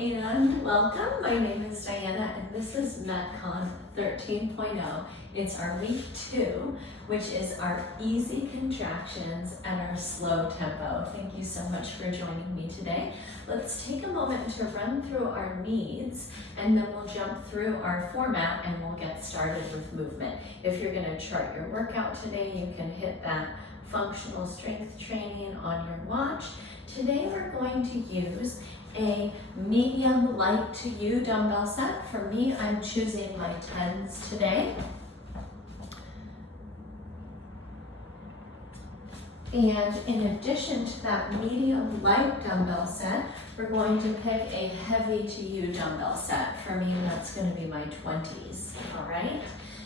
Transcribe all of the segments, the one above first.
and welcome. My name is Diana and this is MetCon 13.0. It's our week 2, which is our easy contractions and our slow tempo. Thank you so much for joining me today. Let's take a moment to run through our needs and then we'll jump through our format and we'll get started with movement. If you're going to chart your workout today, you can hit that functional strength training on your watch. Today we're going to use a medium light to you dumbbell set. For me, I'm choosing my 10s today. And in addition to that medium light dumbbell set, we're going to pick a heavy to you dumbbell set. For me, that's going to be my 20s, all right?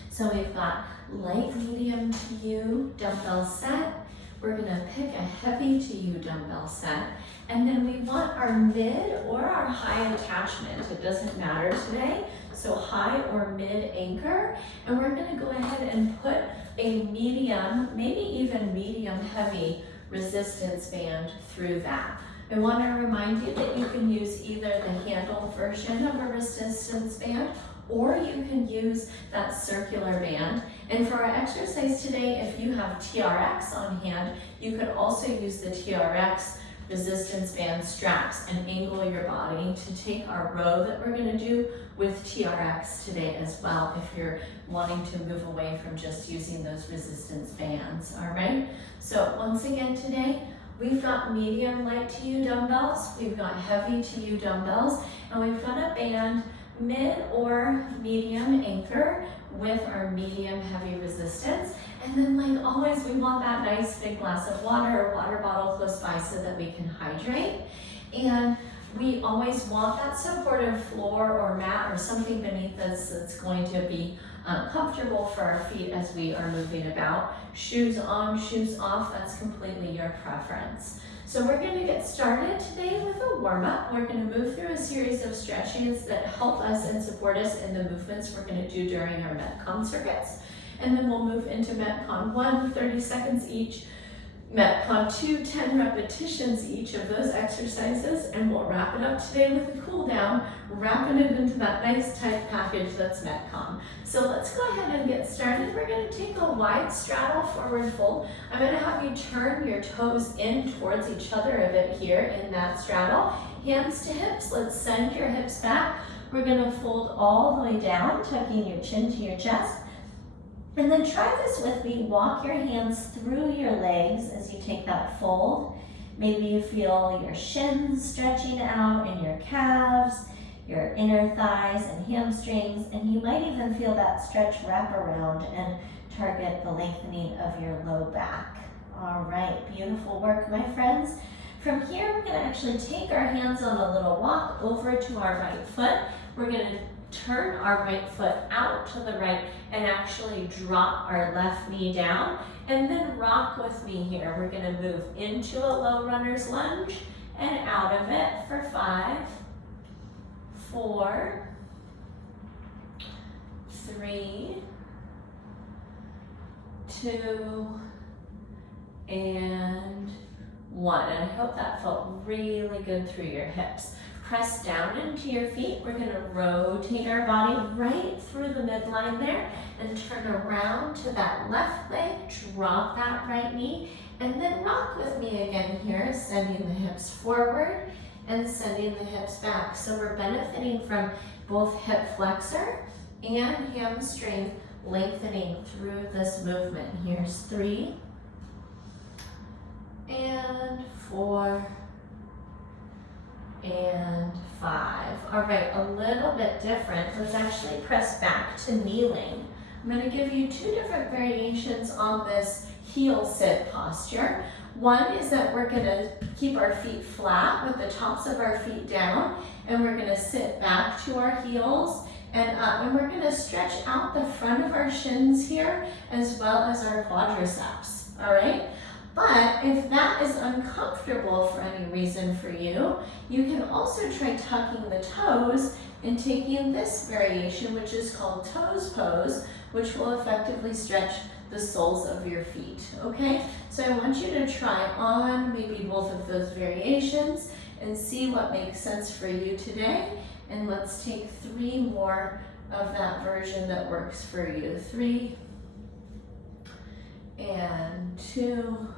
So we've got light medium to you dumbbell set. We're going to pick a heavy to you dumbbell set. And then we want our mid or our high attachment. It doesn't matter today. So high or mid anchor. And we're going to go ahead and put a medium, maybe even medium heavy resistance band through that. I want to remind you that you can use either the handle version of a resistance band or you can use that circular band. And for our exercise today, if you have TRX on hand, you could also use the TRX resistance band straps and angle your body to take our row that we're going to do with TRX today as well if you're wanting to move away from just using those resistance bands, all right? So once again today, we've got medium light to you dumbbells, we've got heavy to you dumbbells, and we've got a band mid or medium anchor with our medium heavy resistance. And then like always, we want that nice big glass of water or water bottle close by so that we can hydrate. And we always want that supportive floor or mat or something beneath us that's going to be comfortable for our feet as we are moving about. Shoes on, shoes off, that's completely your preference. So we're going to get started today with a warm-up. We're going to move through a series of stretches that help us and support us in the movements we're going to do during our MetCon circuits. And then we'll move into MetCon 1, 30 seconds each, MetCon 2, 10 repetitions each of those exercises, and we'll wrap it up today with a cool down, wrapping it into that nice tight package that's MetCon. So let's go ahead and get started. We're going to take a wide straddle forward fold. I'm going to have you turn your toes in towards each other a bit here in that straddle. Hands to hips, let's send your hips back. We're going to fold all the way down, tucking your chin to your chest. And then try this with me. Walk your hands through your legs as you take that fold. Maybe you feel your shins stretching out and your calves, your inner thighs and hamstrings, and you might even feel that stretch wrap around and target the lengthening of your low back. All right, beautiful work, my friends. From here, we're gonna actually take our hands on a little walk over to our right foot. We're gonna turn our right foot out to the right and actually drop our left knee down and then rock with me here. We're going to move into a low runner's lunge and out of it for 5, 4, 3, 2, and 1. And I hope that felt really good through your hips. Press down into your feet. We're going to rotate our body right through the midline there and turn around to that left leg, drop that right knee, and then rock with me again here, sending the hips forward and sending the hips back. So we're benefiting from both hip flexor and hamstring lengthening through this movement. Here's 3 and 4 and 5. All right, a little bit different. Let's actually press back to kneeling. I'm going to give you 2 different variations on this heel sit posture. One is that we're going to keep our feet flat with the tops of our feet down, and we're going to sit back to our heels and up, and we're going to stretch out the front of our shins here as well as our quadriceps, all right? But if that is uncomfortable for any reason for you, you can also try tucking the toes and taking this variation, which is called toes pose, which will effectively stretch the soles of your feet, okay? So I want you to try on maybe both of those variations and see what makes sense for you today. And let's take 3 more of that version that works for you. 3 and 2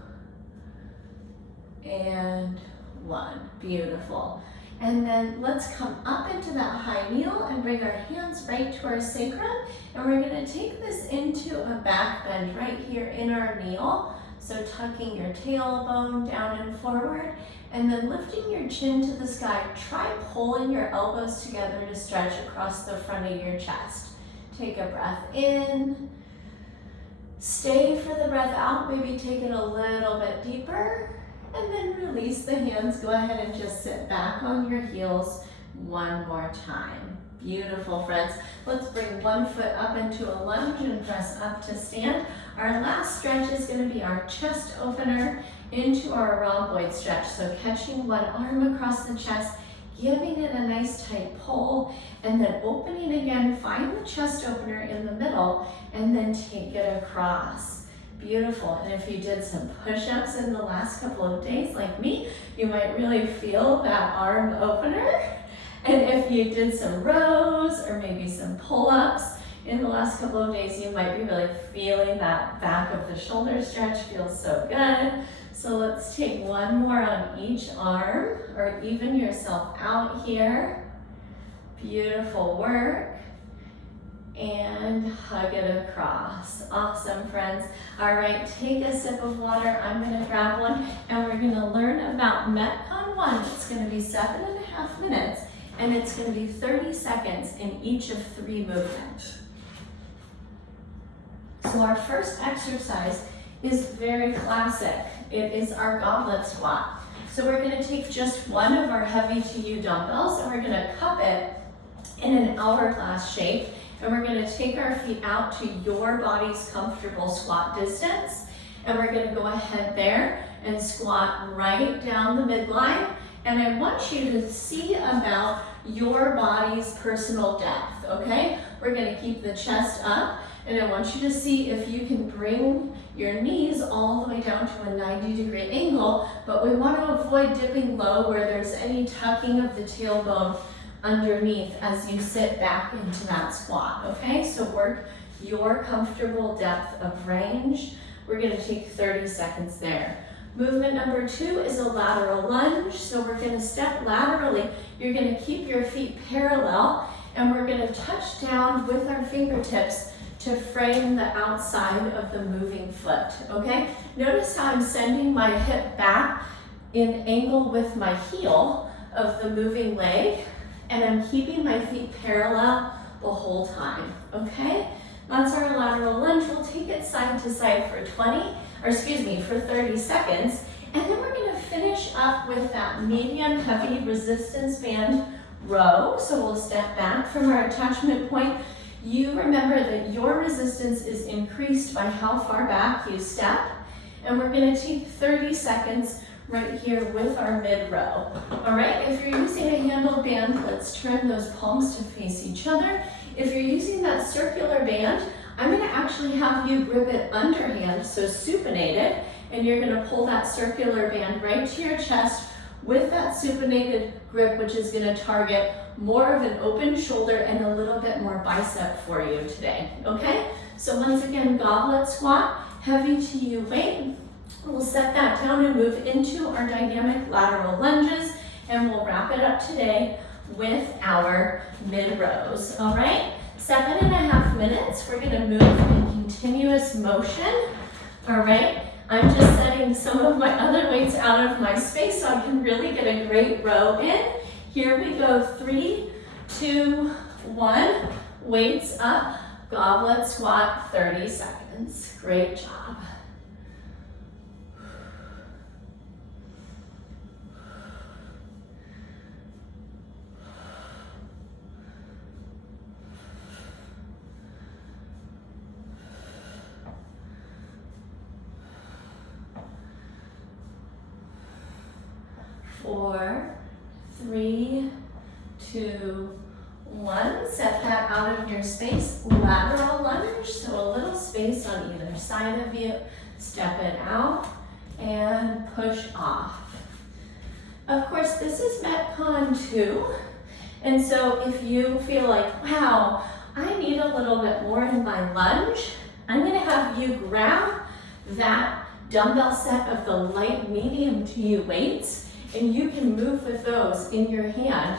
and 1. Beautiful. And then let's come up into that high kneel and bring our hands right to our sacrum. And we're going to take this into a back bend right here in our kneel. So tucking your tailbone down and forward, and then lifting your chin to the sky. Try pulling your elbows together to stretch across the front of your chest. Take a breath in. Stay for the breath out. Maybe take it a little bit deeper. And then release the hands. Go ahead and just sit back on your heels one more time. Beautiful, friends. Let's bring one foot up into a lunge and press up to stand. Our last stretch is going to be our chest opener into our rhomboid stretch. So catching one arm across the chest, giving it a nice tight pull, and then opening again. Find the chest opener in the middle, and then take it across. Beautiful. And if you did some push-ups in the last couple of days like me, you might really feel that arm opener. And if you did some rows or maybe some pull-ups in the last couple of days, you might be really feeling that back of the shoulder stretch. Feels so good. So let's take one more on each arm, or even yourself out here. Beautiful work. And hug it across. Awesome, friends. All right, take a sip of water. I'm going to grab one, and we're going to learn about MetCon 1. It's going to be 7.5 minutes, and it's going to be 30 seconds in each of 3 movements. So our first exercise is very classic. It is our goblet squat. So we're going to take just one of our heavy to you dumbbells, and we're going to cup it in an hourglass shape. And we're going to take our feet out to your body's comfortable squat distance. And we're going to go ahead there and squat right down the midline. And I want you to see about your body's personal depth, okay? We're going to keep the chest up. And I want you to see if you can bring your knees all the way down to a 90-degree angle. But we want to avoid dipping low where there's any tucking of the tailbone underneath as you sit back into that squat, okay? So work your comfortable depth of range. We're gonna take 30 seconds there. Movement number 2 is a lateral lunge. So we're gonna step laterally. You're gonna keep your feet parallel, and we're gonna touch down with our fingertips to frame the outside of the moving foot, okay? Notice how I'm sending my hip back in angle with my heel of the moving leg, and I'm keeping my feet parallel the whole time, okay? That's our lateral lunge. We'll take it side to side for 30 seconds. And then we're gonna finish up with that medium heavy resistance band row. So we'll step back from our attachment point. You remember that your resistance is increased by how far back you step. And we're gonna take 30 seconds right here with our mid row. All right, if you're using a handle band, let's turn those palms to face each other. If you're using that circular band, I'm gonna actually have you grip it underhand, so supinated, and you're gonna pull that circular band right to your chest with that supinated grip, which is gonna target more of an open shoulder and a little bit more bicep for you today, okay? So once again, goblet squat, heavy to you weight. We'll set that down and move into our dynamic lateral lunges, and we'll wrap it up today with our mid rows, all right? 7.5 minutes, we're gonna move in continuous motion, all right? I'm just setting some of my other weights out of my space so I can really get a great row in. Here we go, 3, 2, 1, weights up, goblet squat, 30 seconds. Great job. Four, 3, 2, 1. Set that out of your space. Lateral lunge, so a little space on either side of you. Step it out and push off. Of course, this is MetCon 2. And so if you feel like, wow, I need a little bit more in my lunge, I'm gonna have you grab that dumbbell set of the light, medium to you weights, and you can move with those in your hand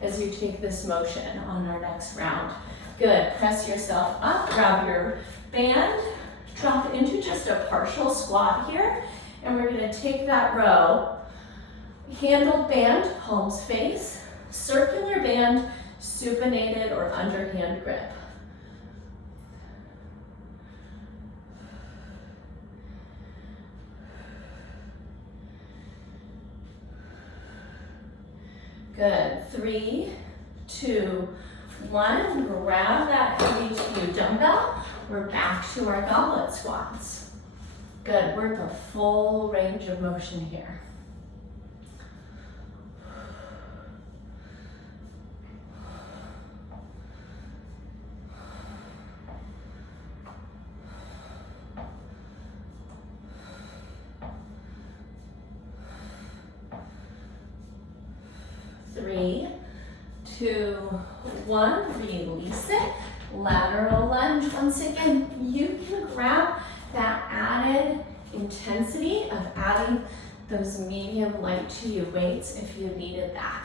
as you take this motion on our next round. Good, press yourself up, grab your band, drop into just a partial squat here, and we're gonna take that row, handled band, palms face, circular band, supinated or underhand grip. Good, 3, 2, 1, grab that heavy to you dumbbell. We're back to our goblet squats. Good, work a full range of motion here. Three, 2, 1, release it. Lateral lunge. Once again, you can grab that added intensity of adding those medium light to you weights if you needed that.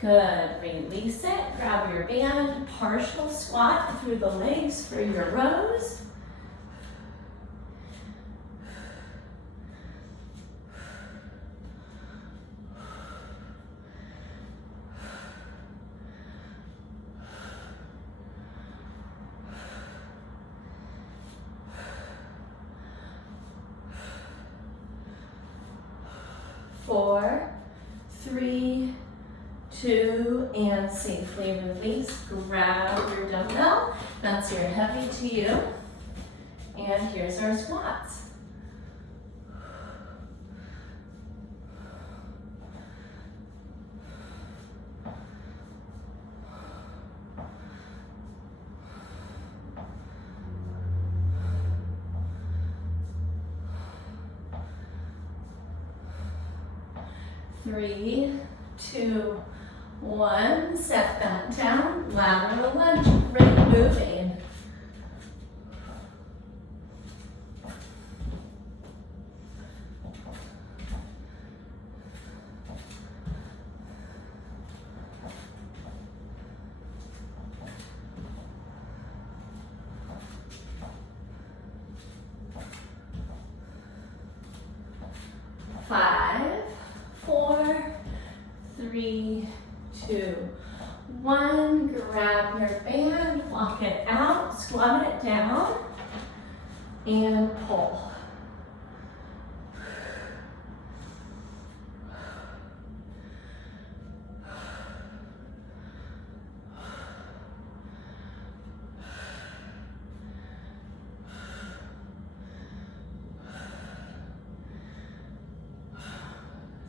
Good, release it, grab your band, partial squat through the legs for your rows. Four, 3, 2, and safely release. Grab your dumbbell. That's your heavy to you. And here's our squats. Three, 2, 1, set that down, lateral lunge, great moving. Five, 4, 3, 2, 1, grab your band, walk it out, squat it down, and pull.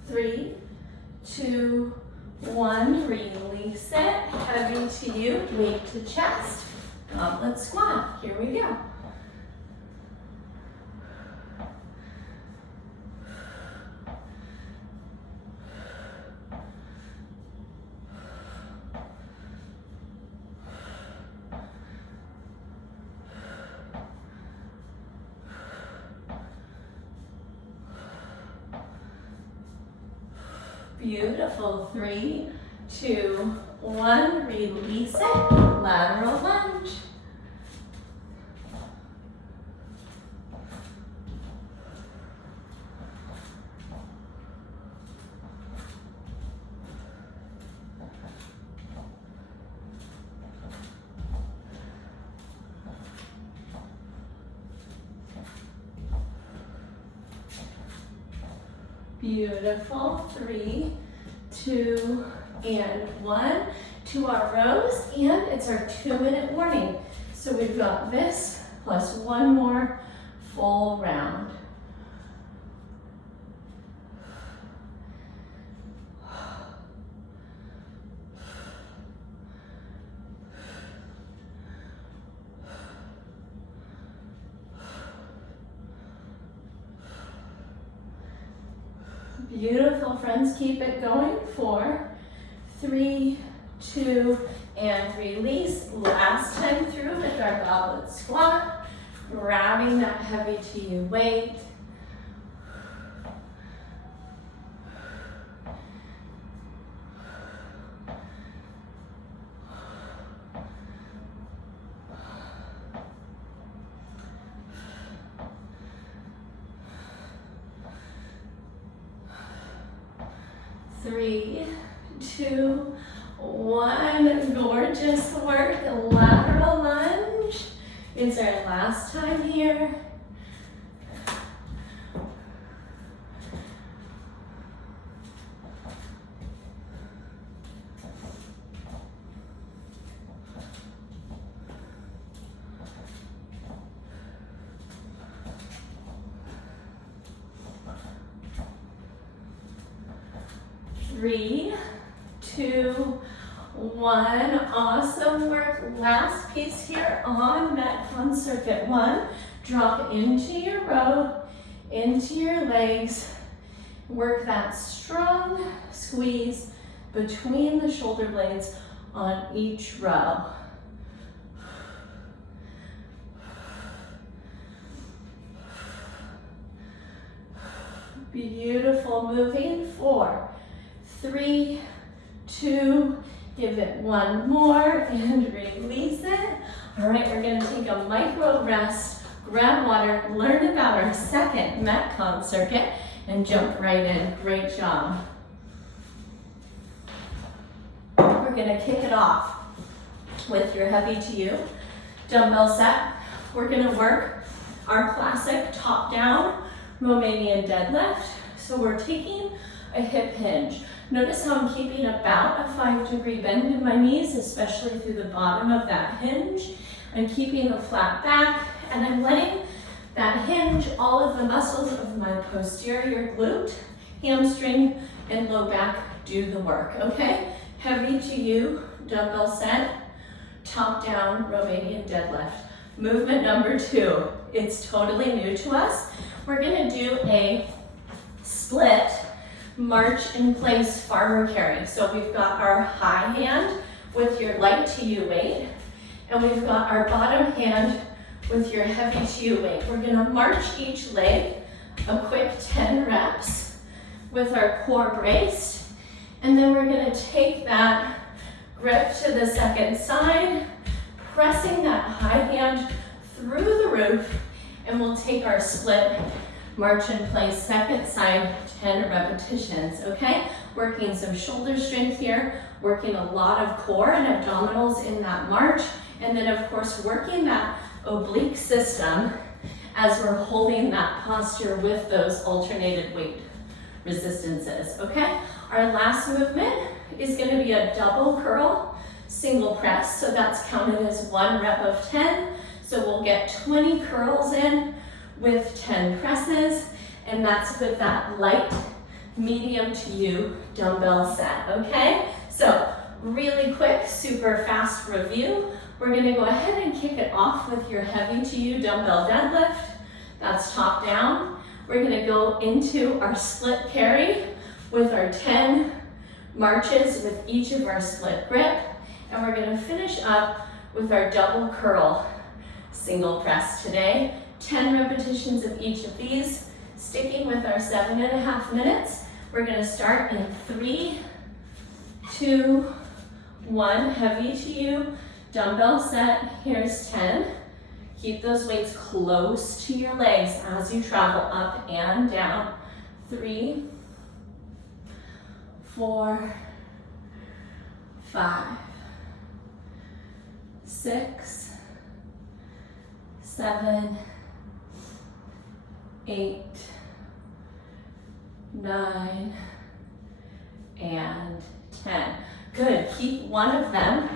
Three, 2, 1, release it, heavy to you, weight to chest, goblet squat, here we go. Beautiful, 3, 2, 1, release it, lateral lunge. Beautiful, 3, 2, and 1 to our rows, and it's our 2-minute warning. So we've got this plus one more full round. Beautiful, friends. Keep it going. 4, 3, 2, and release. Last time through with our goblet squat, grabbing that heavy to you weight. Three, 2, 1. Gorgeous work. Lateral lunge. It's our last time here. Three, 2, 1. Awesome work. Last piece here on MetCon Circuit 1. Drop into your row, into your legs. Work that strong squeeze between the shoulder blades on each row. Beautiful. Moving. 4, 3, 2, give it 1 more and release it. All right, we're gonna take a micro rest, grab water, learn about our second MetCon circuit, and jump right in. Great job. We're gonna kick it off with your heavy to you dumbbell set. We're gonna work our classic top down Romanian deadlift. So we're taking a hip hinge. Notice how I'm keeping about a 5-degree bend in my knees, especially through the bottom of that hinge. I'm keeping a flat back, and I'm letting that hinge, all of the muscles of my posterior glute, hamstring, and low back do the work, okay? Heavy to you, dumbbell set, top down Romanian deadlift. Movement number 2, it's totally new to us. We're gonna do a split march in place farmer carry. So we've got our high hand with your light to you weight, and we've got our bottom hand with your heavy to you weight. We're gonna march each leg a quick 10 reps with our core braced, and then we're gonna take that grip to the second side, pressing that high hand through the roof, and we'll take our split march in place second side, 10 repetitions, okay? Working some shoulder strength here, working a lot of core and abdominals in that march, and then of course working that oblique system as we're holding that posture with those alternated weight resistances, okay? Our last movement is gonna be a double curl, single press, so that's counted as 1 rep of 10, so we'll get 20 curls in with 10 presses, and that's with that light, medium to you dumbbell set, okay? So really quick, super fast review. We're gonna go ahead and kick it off with your heavy to you dumbbell deadlift. That's top down. We're gonna go into our split carry with our 10 marches with each of our split grip, and we're gonna finish up with our double curl single press today. 10 repetitions of each of these, sticking with our 7.5 minutes. We're gonna start in 3, 2, 1, heavy to you, dumbbell set, here's 10. Keep those weights close to your legs as you travel up and down. 3, 4, 5, 6, 7, 8, 9, and 10. Good, keep one of them.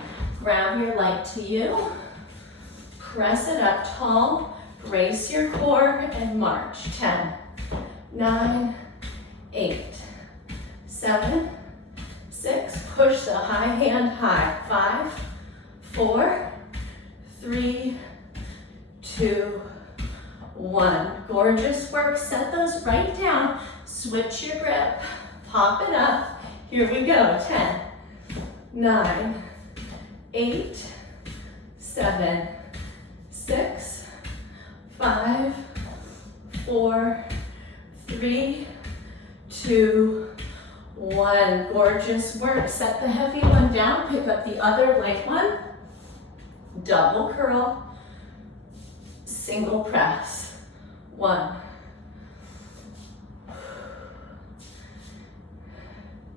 Grab your light to you. Press it up tall. Brace your core and march. 10, 9, 8, 7, 6. Push the high hand high. 5, 4, 3, 2, 1. Gorgeous work. Set those right down. Switch your grip, pop it up. Here we go, 10, 9, 8, 7, 6, 5, 4, 3, 2, 1. Gorgeous work. Set the heavy one down, pick up the other light one. Double curl, single press. 1,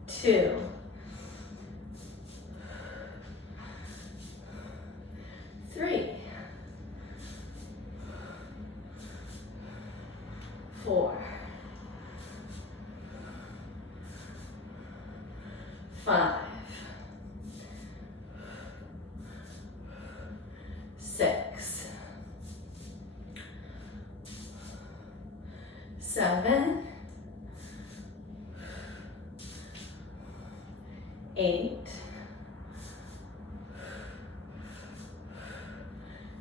2, 3, 4, 5, 6, 7, 8,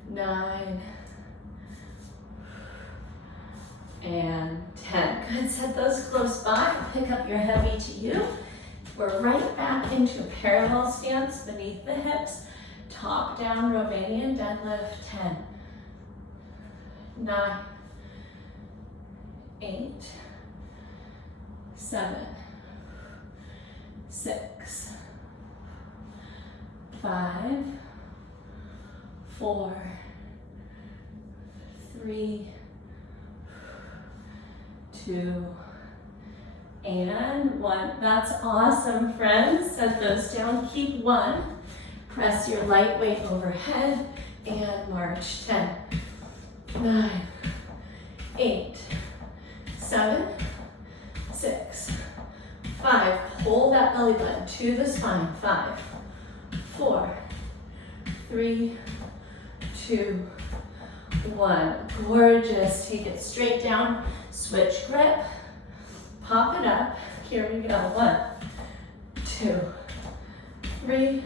9, and 10. Good, set those close by. Pick up your heavy to you. We're right back into parallel stance beneath the hips. Top down Romanian deadlift. 10, 9, 8, 7, 6, 5, 4, 3, 2, and 1. That's awesome, friends. Set those down. Keep 1. Press your light weight overhead and march. 10, 9, 8, 7, 6, 5. Pull that belly button to the spine. 5, 4, 3, 2, 1. Gorgeous. Take it straight down. Switch grip. Pop it up. Here we go. 1, 2, 3,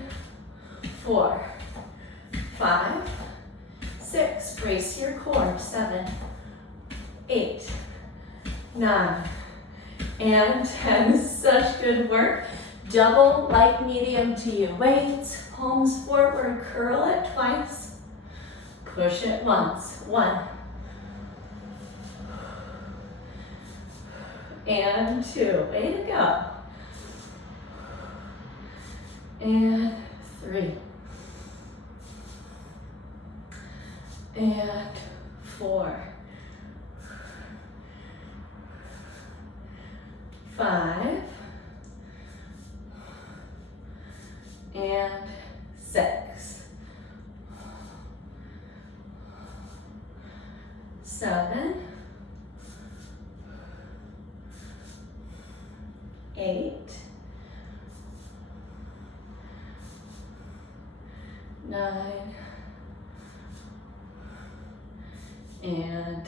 4, 5, 6. Brace your core. 7, 8, 9, and 10. Such good work. Double light medium to you. Weights, palms forward. Curl it twice. Push it once. 1, and 2. Way to go. And 3. And 4. 5. And 6. 7. 8. 9. And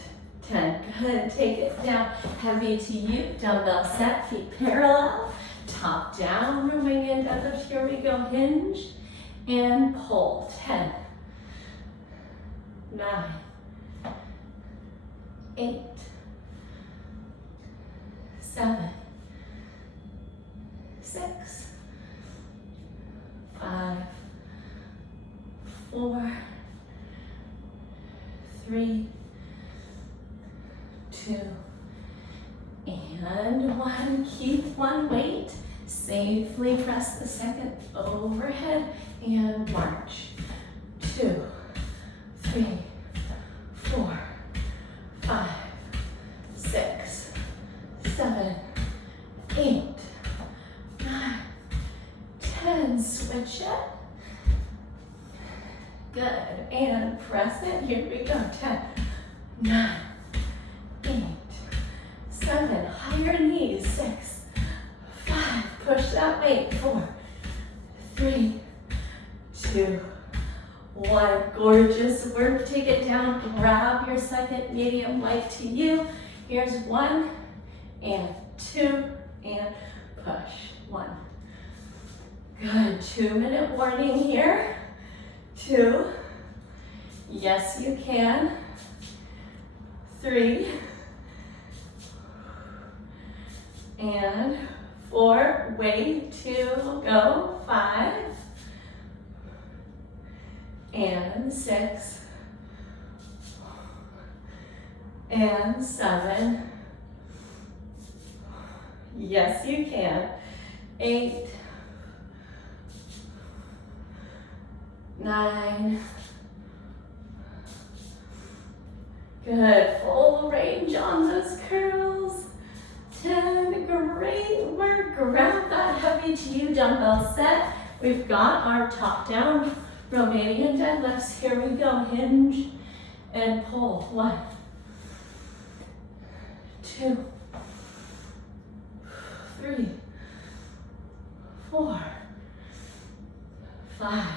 10. Good. Take it down. Heavy to you. Dumbbell set. Feet parallel. Top down. Romanian deadlift. Here we go. Hinge and pull. 10. 9. 8. 7. 6. 5. 4. 3. 2. And 1. Keep 1 weight. Safely press the second overhead and march. 2, 3, 4, 5, 6, 7, 8, 9, 10. Switch it. Good. And press it. Here we go. 10, 9, 8, 7. Higher knees. 6, 5. Push that weight. 4, 3, 2, 1. Gorgeous work. Take it down. Grab your second medium light to you. Here's 1 and 2 and push. 1. Good. 2-minute warning here. 2. Yes, you can. 3. and 4, way to go, 5, and 6, and 7, yes you can, 8, 9, good, full range on those curls, 10, great work, grab that heavy to you dumbbell set. We've got our top down Romanian deadlifts, here we go, hinge and pull, 1, 2, 3, 4, 5,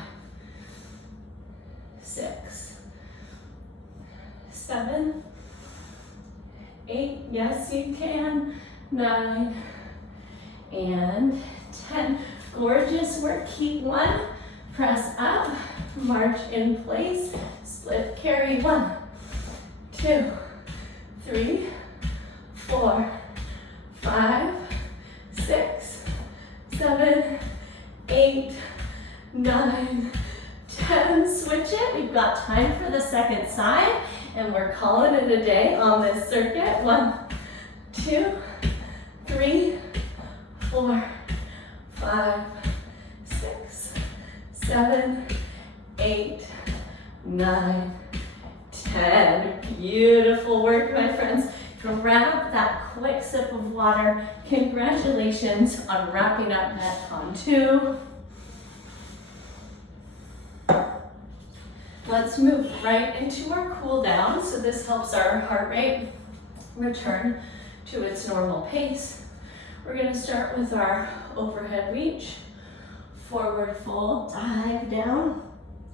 6, 7, 8, yes you can, 9, and 10. Gorgeous work, keep 1, press up, march in place, split carry, 1, 2, 3, 4, 5, 6, 7, 8, 9, 10. Switch it. We've got time for the second side, and we're calling it a day on this circuit. 1, 2, 3, 4, 5, 6, 7, 8, 9, 10. Beautiful work, my friends. Grab that quick sip of water. Congratulations on wrapping up MetCon 2. Let's move right into our cool down. So this helps our heart rate return to its normal pace. We're going to start with our overhead reach, forward fold, dive down,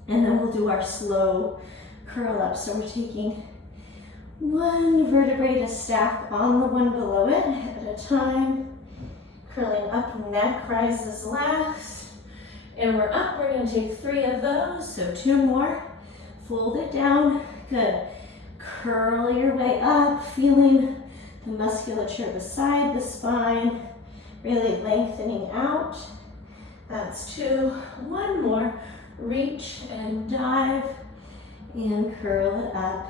and then we'll do our slow curl up. So we're taking one vertebrae to stack on the one below it at a time. Curling up, neck rises last. And we're up, we're gonna take 3 of those, so 2 more. Fold it down, good. Curl your way up, feeling the musculature beside the spine, really lengthening out. That's 2, 1 more. Reach and dive, and curl it up.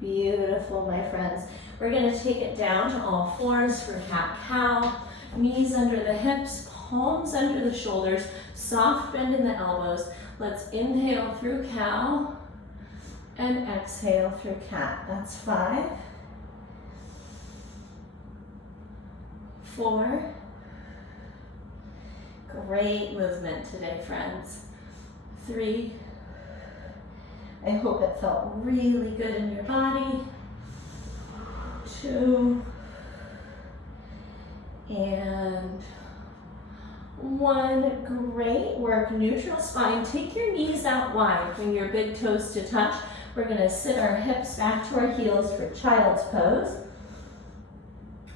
Beautiful, my friends. We're gonna take it down to all 4s for cat-cow. Knees under the hips, palms under the shoulders, soft bend in the elbows. Let's inhale through cow and exhale through cat. That's 5, 4. Great movement today, friends. 3. I hope it felt really good in your body. 2, and 1. Great work. Neutral spine. Take your knees out wide. Bring your big toes to touch. We're going to sit our hips back to our heels for child's pose.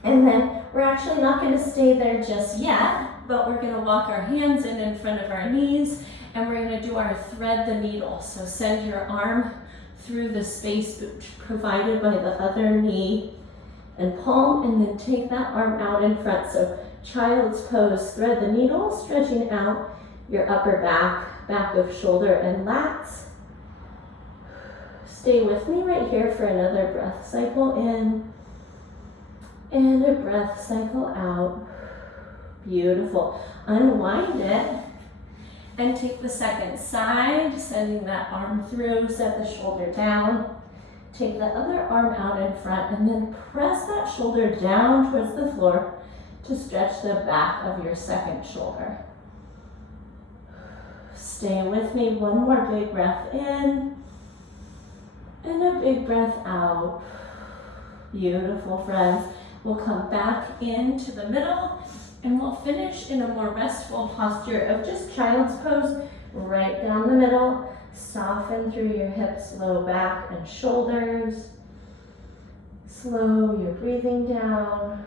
And then we're actually not going to stay there just yet, but we're going to walk our hands in front of our knees, and we're going to do our thread the needle. So send your arm through the space provided by the other knee and palm, and then take that arm out in front. So child's pose, thread the needle, stretching out your upper back, back of shoulder and lats. Stay with me right here for another breath cycle in and a breath cycle out. Beautiful. Unwind it and take the second side, sending that arm through, set the shoulder down. Take the other arm out in front and then press that shoulder down towards the floor to stretch the back of your second shoulder. Stay with me. 1 more big breath in and a big breath out. Beautiful, friends. We'll come back into the middle and we'll finish in a more restful posture of just child's pose, right down the middle. Soften through your hips, low back and shoulders. Slow your breathing down.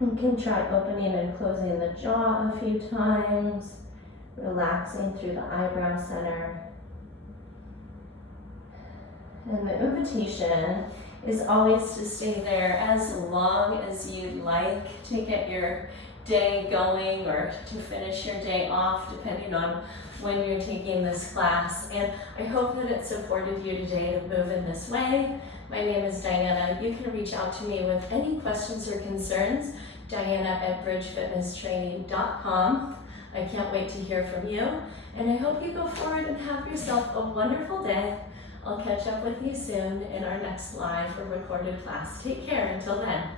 You can try opening and closing the jaw a few times, relaxing through the eyebrow center. And the invitation is always to stay there as long as you'd like to get your day going or to finish your day off, depending on when you're taking this class. And I hope that it supported you today to move in this way. My name is Diana. You can reach out to me with any questions or concerns, Diana@bridgefitnesstraining.com. I can't wait to hear from you. And I hope you go forward and have yourself a wonderful day. I'll catch up with you soon in our next live or recorded class. Take care until then.